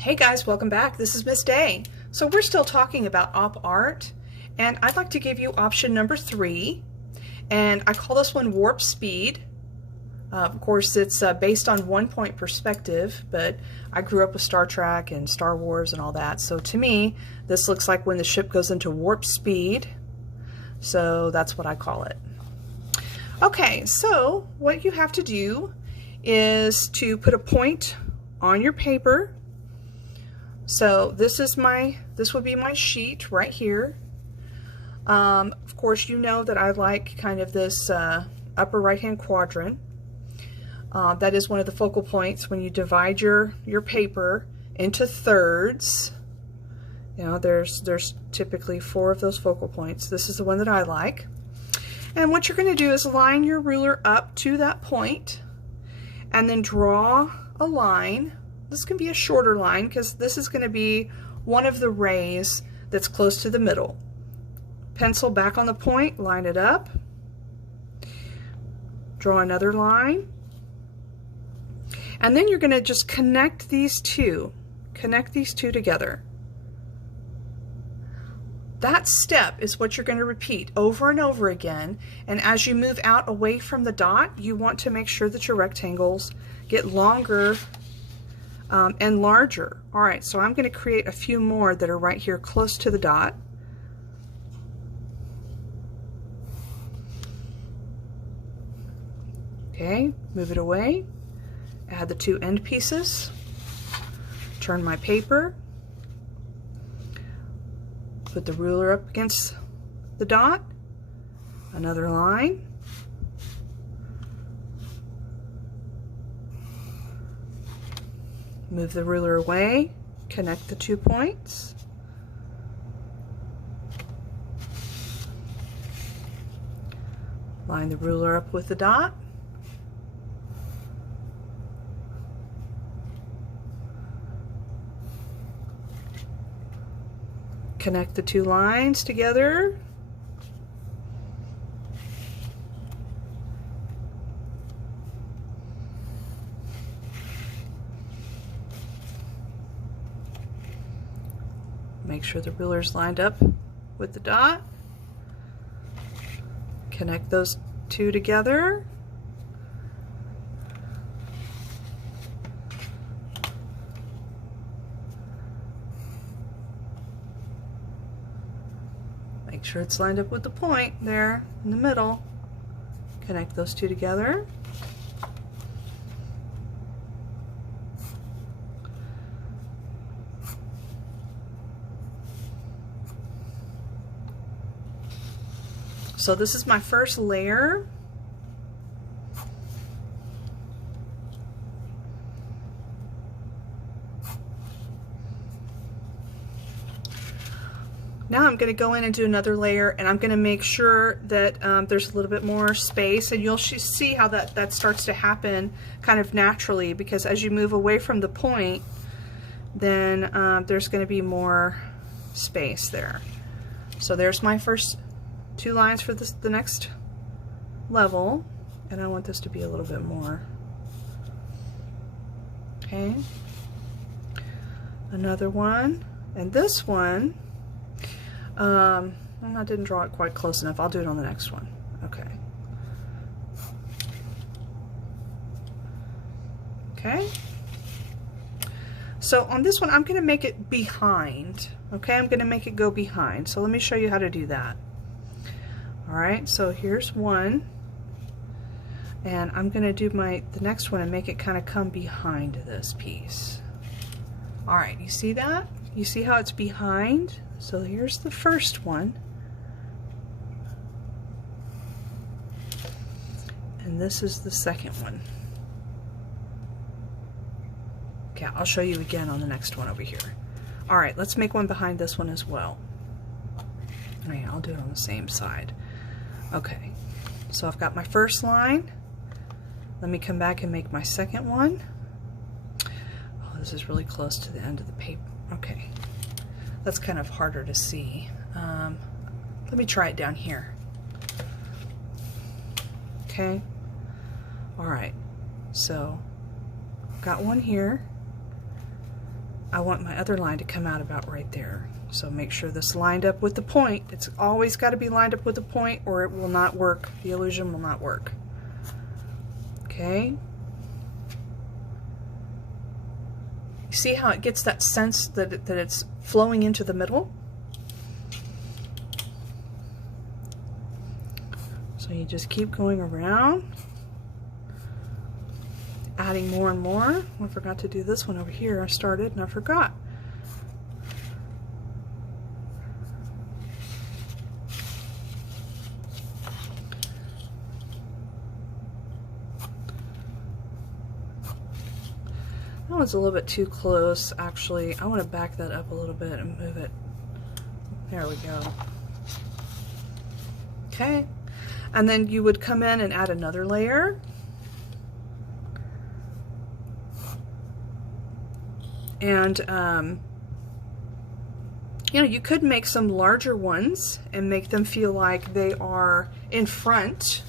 Hey guys, welcome back. This is Miss Day. So we're still talking about op art, and I'd like to give you option number 3, and I call this one warp speed. Of course, it's based on one-point perspective, but I grew up with Star Trek and Star Wars and all that, so to me, this looks like when the ship goes into warp speed, so that's what I call it. Okay, so what you have to do is to put a point on your paper. So this would be my sheet right here. Of course, you know that I like kind of this upper right hand quadrant. That is one of the focal points when you divide your paper into thirds. You know, there's typically 4 of those focal points. This is the one that I like. And what you're going to do is line your ruler up to that point and then draw a line. This can be a shorter line because this is going to be one of the rays that's close to the middle. Pencil back on the point, line it up, draw another line, and then you're going to just connect these two together. That step is what you're going to repeat over and over again, and as you move out away from the dot, you want to make sure that your rectangles get longer and larger. Alright, so I'm going to create a few more that are right here close to the dot. Okay, move it away, add the 2 end pieces, turn my paper, put the ruler up against the dot, another line, move the ruler away, connect the 2 points, line the ruler up with the dot, connect the 2 lines together, make sure the ruler's lined up with the dot, connect those 2 together, make sure it's lined up with the point there in the middle, connect those 2 together, so this is my first layer. Now I'm going to go in and do another layer, and I'm going to make sure that there's a little bit more space, and you'll see how that starts to happen kind of naturally, because as you move away from the point, then there's going to be more space there. So there's my first 2 lines for the next level, and I want this to be a little bit more. Okay, another one, and this one, I didn't draw it quite close enough. I'll do it on the next one. Okay. Okay. So on this one, I'm going to make it behind. Okay, I'm going to make it go behind. So let me show you how to do that. Alright, so here's one, and I'm going to do the next one and make it kind of come behind this piece. Alright, you see that? You see how it's behind? So here's the first one, and this is the second one. Okay, I'll show you again on the next one over here. Alright, let's make one behind this one as well. Alright, I'll do it on the same side. Okay, so I've got my first line. Let me come back and make my second one. Oh, this is really close to the end of the paper. Okay, that's kind of harder to see. Let me try it down here. Okay, all right, so got one here, I want my other line to come out about right there. So make sure this lined up with the point. It's always got to be lined up with the point or it will not work. The illusion will not work. Okay. You see how it gets that sense that it's flowing into the middle? So you just keep going around, adding more and more. I forgot to do this one over here. I started and I forgot. That one's a little bit too close, actually. I want to back that up a little bit and move it. There we go. Okay. And then you would come in and add another layer. And, you know, you could make some larger ones and make them feel like they are in front.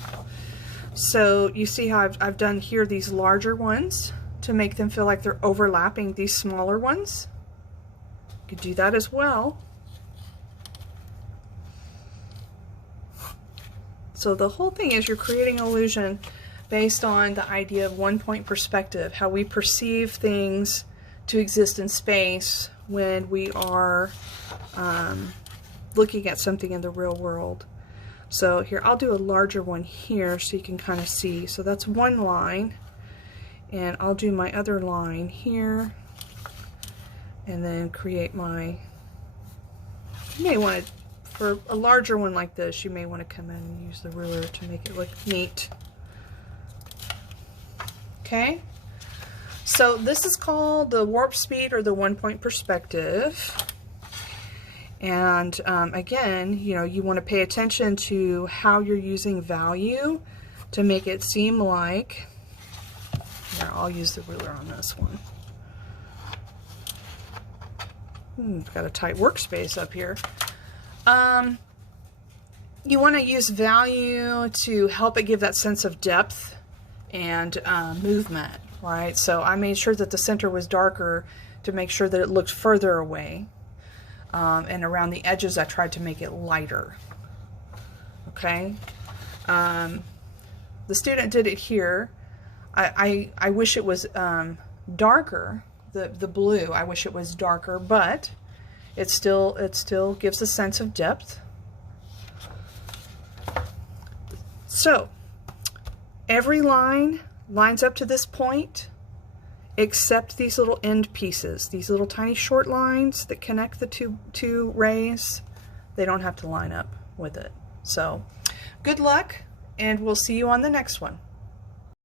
So you see how I've done here these larger ones to make them feel like they're overlapping these smaller ones. You could do that as well. So the whole thing is you're creating illusion based on the idea of one-point perspective, how we perceive things to exist in space when we are looking at something in the real world. So here, I'll do a larger one here so you can kind of see. So that's one line, and I'll do my other line here, and then create my, you may want to, for a larger one like this, you may want to come in and use the ruler to make it look neat. Okay, so this is called the warp speed or the one-point perspective. And again, you know, you want to pay attention to how you're using value to make it seem like, here, I'll use the ruler on this one. Got a tight workspace up here. You want to use value to help it give that sense of depth and movement, right? So I made sure that the center was darker to make sure that it looked further away. And around the edges I tried to make it lighter. Okay. The student did it here. I wish it was darker, the blue. I wish it was darker, but it still gives a sense of depth. So every line lines up to this point, except these little end pieces, these little tiny short lines that connect the two rays. They don't have to line up with it. So good luck, and we'll see you on the next one.